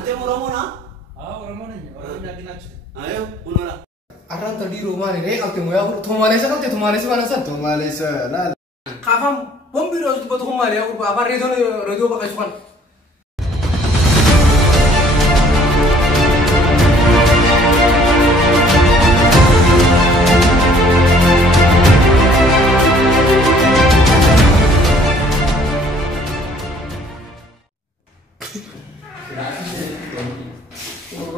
Ante Moromona? Oromona lagi nacho. Ayo, unora. Arran tadi rumah ni rek alte moya aku thomale sa kalte thomale sa mana sa Tomale sa na. kafam bombi ros tu thomale aku apa redo ba kasukan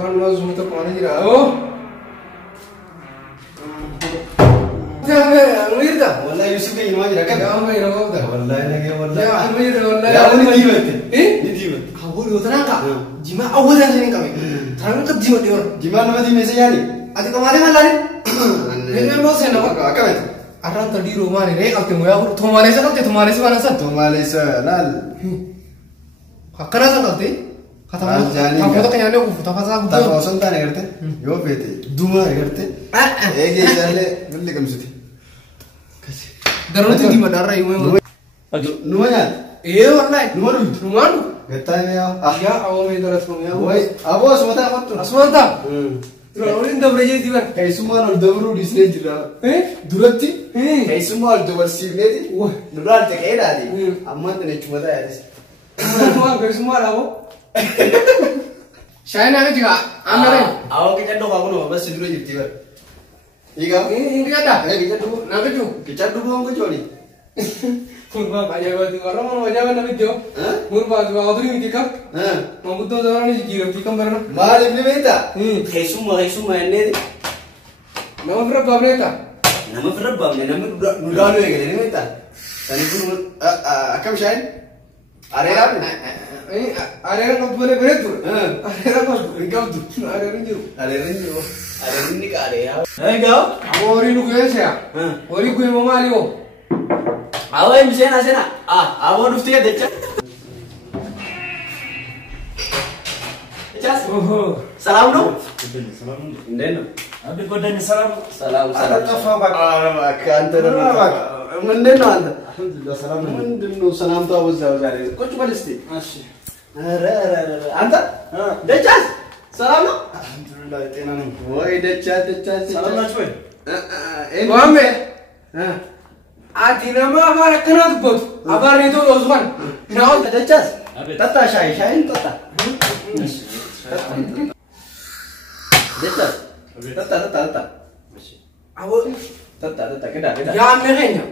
Orang masuk untuk mana je dah? Oh, jangan ambil dah. Wallahi Yusuf ke imam ira kan? Jangan ambil dah kau dah. Wallahi lagi wallahi. Jangan ambil dah wallahi. Ya ini diwet. Ini diwet. Kau boleh utara kah? Jima awal dah sini kami. Terang kat jima dia. Gimana nama di mesa yani? Ati kemarin kan lari. Ini memang saya nak. Apa itu? Arran tadi rumah ni rek alte moya aku thomale sa kalte thomale sa mana sa Tomale sa na. Hakana sa kalte? Kata Ah, mo, jani kamu ka. tu kanya aku foto pasal aku. Ta kosan ta ne garte? Yo pete. Duma garte. Ege jalle bulle kam suti. Darah tu di mana darah ibu? Numanya? Iya wallahi. Numaru. Rumahan? Gata ya. Ah Ya awal me darah semua ya. woi abo semata matu. Asmanta. Terus orang dah belajar di mana? Kai semua no dabru disne jira. Durati? Kai semua do bersibne di. Wah. Nural te kaida di. Amma ne cuma da ya. Semua semua dah aku. Saya nak juga. Ambil. Awak kita dong aku no bas dulu jadi ber. Iga. Ini ada. Kita dulu. Nak tu. Kita dulu orang kejoli. Kurma banyak banget orang mau macam mana video. Kurma tu awak tu ni tikam. Mampu tu orang ni kira tikam berana. Malam ni beta. Kai semua ini. Nama berapa berapa? Nama berapa? Nama Nural ni kan ni beta. Tani pun akam syain. Area apa? Area kau boleh beretur. Area kau tu. Area ni juru. Area ni jo. Ada ini ke ada ya? Enggak. Ori lu kaya saya. Ori kau mama liu. Awak yang bisa nasi nak? Awak dufti ya deca. Decas. Salam dong. Ndeno. Abi godani salam. Salam. Ada kafa bak. Makan terus. Mendeno anda. Alhamdulillah salam. Mendeno salam tu awak jauh. Kau cuba listi. Masih. Anda? Decas. Salam dong. Alhamdulillah tena ni. Woi decha. Salam nak cuy. Muhammad. Ati nama apa kena tu bot. Apa ni tu Osman. Kenal? Decas. Abi. Tata syain tata. Decas. Tata. Awak. Tata. Keda. Ya merenya.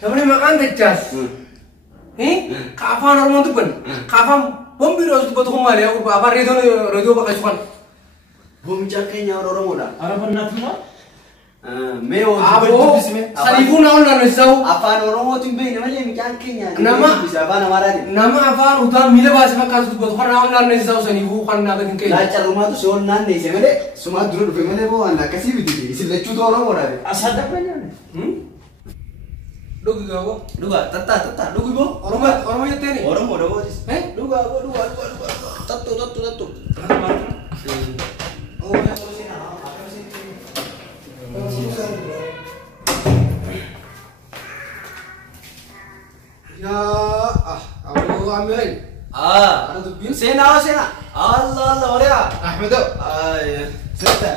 Kamu makan decas. Kapan orang tu pun? Kapan bombi ros tu bot humari aku apa redo ba kasukan. Bom cakenya orang muda. Araban natma. Meo. Abo. Salifu naon na nesau. Apa orang mau timbe nama je cakenya. Nama? Bisa apa nama dia? Nama apa utam mila bahasa makan tu bot kan naon na nesau salifu kan na batin kai. Lacar rumah tu soal nan nih sih mana? Semua dulu bagaimana bawa anda kasih video ini. Sila cuci orang orang. Asal apa ni? Duga gawo. Duga, tata. Duga ibu. Orang macam ni. Orang mau dah bos. Duga. Tatu. Oh, ya terus ini. Ya, aku ambil. Ada tu bil. Sena. Allah, orang. Ahmed. ستة.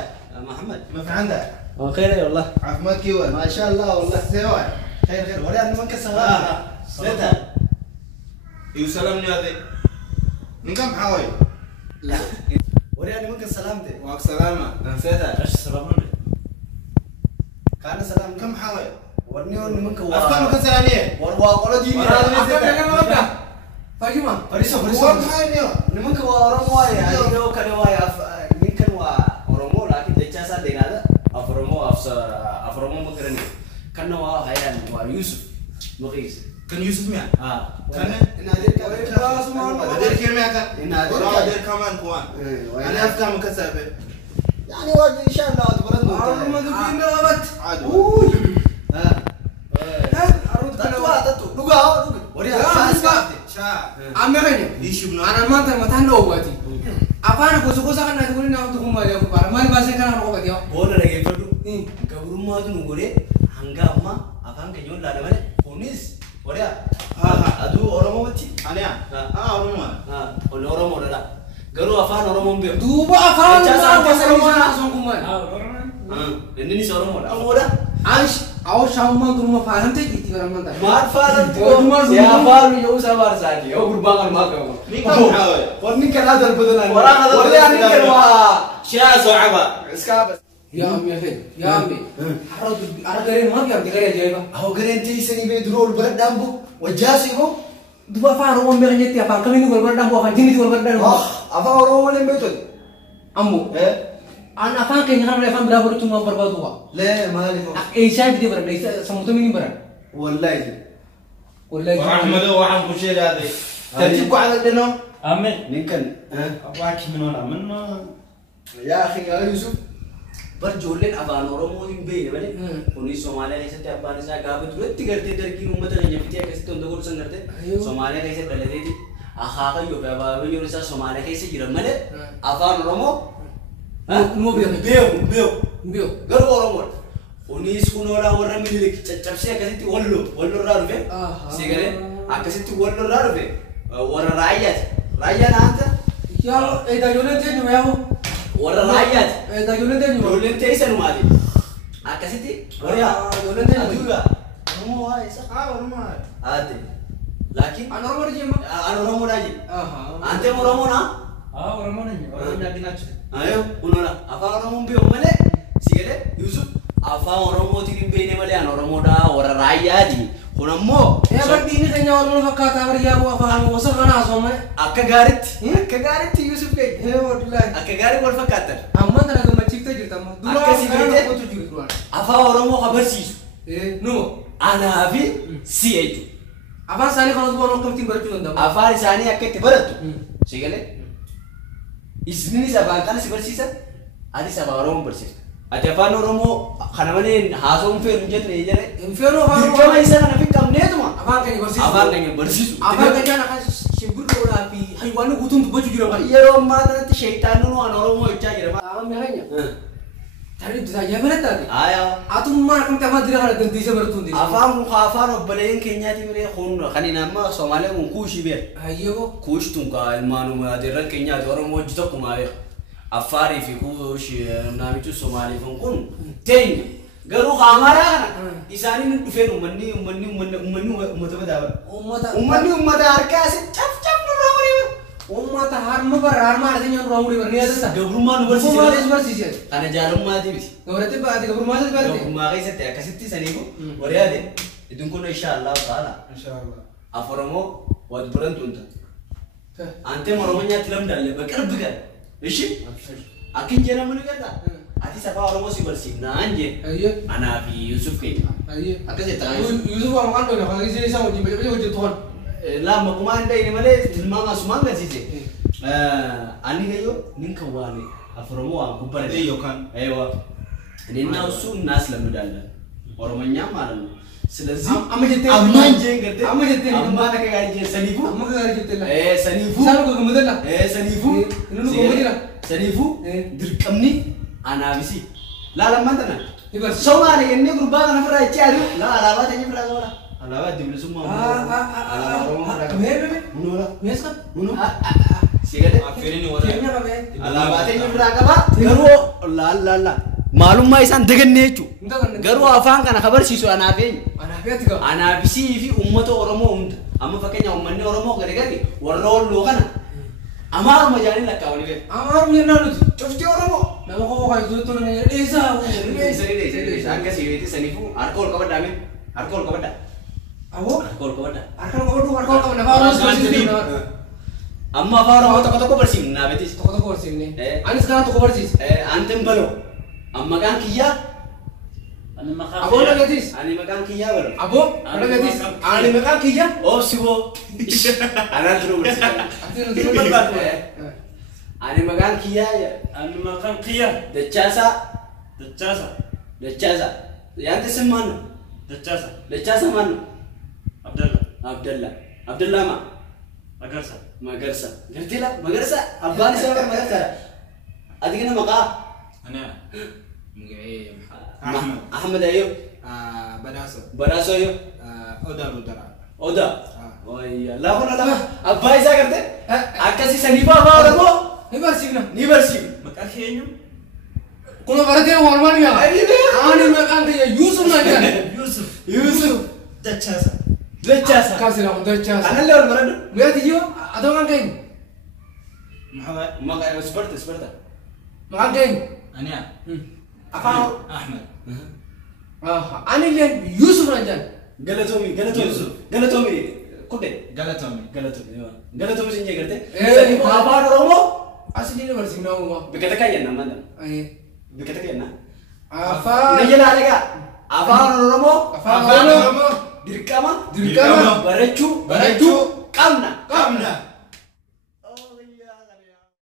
Muhammad. ما في عندك؟ خير يا والله. عفمت كيوان ما شاء الله والله سوا. خير ورينا من كسر. ستة. يسلمني هذه. من كم حاوي؟ لا. ورينا من كسلامته. وعك سلامة. ستة. Ash salam. كان سلام كم حاوي؟ ورني من كوا. أفكار مكان سلامية. وروا قلا دي. Apa dengan apa? Fatima. Fariso. وين حاوي؟ Ni من كوا orang muai. Ayo kan muai. Ni kan wa orang muai lagi decasa dengan Afromo mengkeren. Karena wa hayan wa Yusuf. Mukis. كان يوسف مين؟ كان Nadir kan. هذا كم كان؟ هذا كمان كوان. أنا أفكار مكسبة. يعني واجد إن شاء الله تبرد. Orang mau tu pindah amat. عادي. Arut Tatu. Duga. Waria. Ambil ni. يشوف Anak mantan matan dua buat ini. Apa anak kosa kan nak kulit nak tu kumari aku para. Mari bahasa kan anak buat dia. Bona lagi perlu. Kaburu mau tu nunggu hangga amma akan kenyon lada mana? Ponis. Waria. Adu orang mau mati. أنا. أنا أروما. Orang mau dah. Garuu afaan Oromoon beeku. Duuba afaan Inni ni Oromoodha. Oromoodha. Awo shaamuma duruma faayamtee jirti baramanta. Maal faayamtee? Yaa afaan yoo sabar saati yoo gurbaan kan maakamu. Ni kan Warni kanaa darbatan. Warri ani kan waa shaa so'aba. Iskaaba. Yaa ammi afee yaa ammi. Har'a gareen maal yaa garee ajaa'iba. Awo gareen teessanii bee duroo ol baradhaan boo wajjaasi boo. Duuba afaan Oromoon beekan jetti afaan kamiin wal baradhaan boo afaan jinnitti wal baradhaan boo. Afaan Oromoo malee beektu. Ammoo. An afaan keenya kan afaan biraa baruutu waan barbaadu waa. Lee maaliif? Eeshaa bitee baradha sammuu miin baradha. Wallahi. Wallahi. Ahmed waxaan ku sheegaaday. Tartiib ku adag dhino. Amen. Ninkan. Waaki minoon amen. Yaa akhi yaa Yusuf. Bar ijoolleen afaan Oromoo hin beekne malee. Kunis Somaaliyaa keessatti abbaan isaa gaafa duratti gartee dargiin uummata keenya fitee akkasitti wanta godhusan gartee. Somaaliyaa keessatti dhalateeti. Akaakayyoo fi abaabayyoon isaa Somaaliyaa keessa jiran malee afaan Oromoo. Numa Beeku. Garuu Oromoodha. Kunis kunoolaa warra Minilik caccabsee akkasitti wallorraa dhufe. Sigalee akkasitti wallorraa dhufe. Warra raayyaati. Raayyaan haanta. yaa ijoolleen teenyu yaa Warra raayyaati. ijoolleen teenyu. Ijoolleen teessanumaati. Akkasitti warra ijoolleen teenyu. aduudha. Oromoo waa isa. Oromoo. Haate. Laakiin An Oromoo dijima. an Oromoodhaa jedhe. Antee Oromoodhaa. Oromoo nani. Oromoo nyaadinachu. Ayo unola afaan Oromoon beeku malee sigalee Yusuf afaan Oromootiin hin beekne malee an Oromoodhaa warra raayyaati. Kun ammoo Baddiini keenya Oromoo fakkaataa bariyaa bu'aa afaan wasa kana haasawame. akka gaariitti Yusuf keenya. Akka gaarii wal fakkaatan. Amma kana gammachiiftee jirta amma. Akkasii beekte? Qotu jiru duraan. Afaan Oromoo habarsiisu. Numa. Anaa fi si jechuudha. Afaan isaanii kana dubbaan akkamittiin barachuu danda'amu? Afaan isaanii akka itti barattu. Sigalee isinis afaan kana si barsiisan atis afaan Oromoo barsiifta. Ati afaan Oromoo kana malee haasawuun feeru jenne jedhe. Infeeroo afaan Dirqama isa kana fi qabneetuma. afaan keenya barsiisu. Afaan keenya barsiisu. Afaan keenya akka shimbirroodhaa fi haywaanni guutuun dubbachuu jira malee. Yeroo ammaa kanatti sheektaanni waan Oromoo jechaa jira. Amma keenya. Tarii tajaajila mana taate. Aayaa. Atummaa akkamitti afaan dira kana dandeessee baratu hin deessu. Afaan muka afaan obboleeyyan keenyaati biree kun kan inni amma Somaaliyaa kun kuushii beera. Hayyoo. Kuush tun ka ilmaanuma adeerran keenyaati Oromoo hojii tokkuma beera. Affaarii fi kuush namichi Somaaliyaa kun teenya. Garuu Amaaraa kana isaanii dhufeen uummata badaa. Uummata harkaa asi caf nurraa waliin. Uummata harma bara harma adda nyaan nurraa waliin barnee adda isaa. Gabrummaa nu barsiise. Gabrummaa barsiise. Kana jaalummaati miti. Gabrate baate gabrummaa isa baate. Gabrummaa keessatti akkasitti saniifu warri yaade idun kun inshallah taala. Inshallah. Aforomoo wad buran tunta. Ante Oromoo nyaatti lamdaalle baqarb kan. Ishi akin jena mun gata. Ati safa Oromoo si barsiifnaan je. Hayyoo. Anaa fi Yusuf keenya. Hayyoo. Akkasii ta'an. Yusuf waan kan doone kan isii isaa wajjin baje wajjin tuhan. Lama kuma anda ini malee ilmaama sumaan garsiise. Ani gayyoo ninka waane Aforomoo waan kubbara. Yookaan. Eewa. እኔና እሱ እናስለምዳለን ኦሮሞኛ ማለት ነው ስለዚህ አመጀቴ አማ ነከጋሪጀ ሰኒፉ ሰኒፉ ሰኒፉ ድርቀምኒ አናቢሲ ላላማንተና ሶማሌ እኔ ጉርባ ከነፍራ ይቻሉ ላላባ ተኝፍራ ገወራ አላባ ድብልሱማ ሲገደ አፈሪኒ ወራ አላባ ተኝፍራ ገባ ገሮ ላላላ Maalummaa isaan dagannee jechuudha. Garuu afaan kana habarsiisu anaafisii fi uummata Oromoo hunda. Amma fakkeenya uummanni Oromoo gadi warra Walloo kana Amaaruma jaanii lakkaa'anii beeku. Amaaruma jennaan nuti. Cuftii Oromoo. Nama koo kan iddoo tola nyaata dheessaa. Dheessaa akkasii beekti saniifuu harka ol qabaddaa mee harka ol qabaddaa. Awoo. Harka ol qabaddaa. Harka ol qabaddaa. Afaan Oromoo barsiisni. Amma afaan Oromoo tokko barsiifni naa beektis. Tokko barsiifni. Anis kana tokko barsiisi. Anten baloo. Amma kan kiyya Abo nagatis. Ani makan kiyya baro. Abo nagatis. Ani makan kiyya. Oh sibo. Ana terus. Ani makan kiyya ya. Ani makan kiyya. Dachasa. Yang tersem mana? Dachasa mana? Abdullah ma. Magarsa. Ngerti lah Magarsa. Abang siapa Magarsa? Adik nama kah? Ana. Ahmed ayo. Badaso ayo. Oda. Oh iya. Lah Abba isa karte. Akkasi sanifa Oromoo Eenyu? Kuna baratee walumaan yaa. Ani maqaan kiyya Yusuf naan jedhan. Yusuf. Dachaasa. Dachaasa. Kaasila kun dachaasa. Anallee wal baradhu. Miyaati jiyo adoo kan keenyu. Muhammad. Maqaa isbarta. Maqaan keenyu. Aniya. Afaan. Ahmed. Ani illee Yusuf naan jedhan. Galatoomi. Kudde. Galatoomi sin jeegarte. Sadi ko afaan Oromoo. Asli ni barsiifnaa uumaa. Biqilta kayyanna manda. Biqilta kayyanna. Afaan. Ni jala alaga. Afaan Oromoo. Afaan Oromoo. Dirqama. Dirqama. Barachuu. Barachuu. Qabna.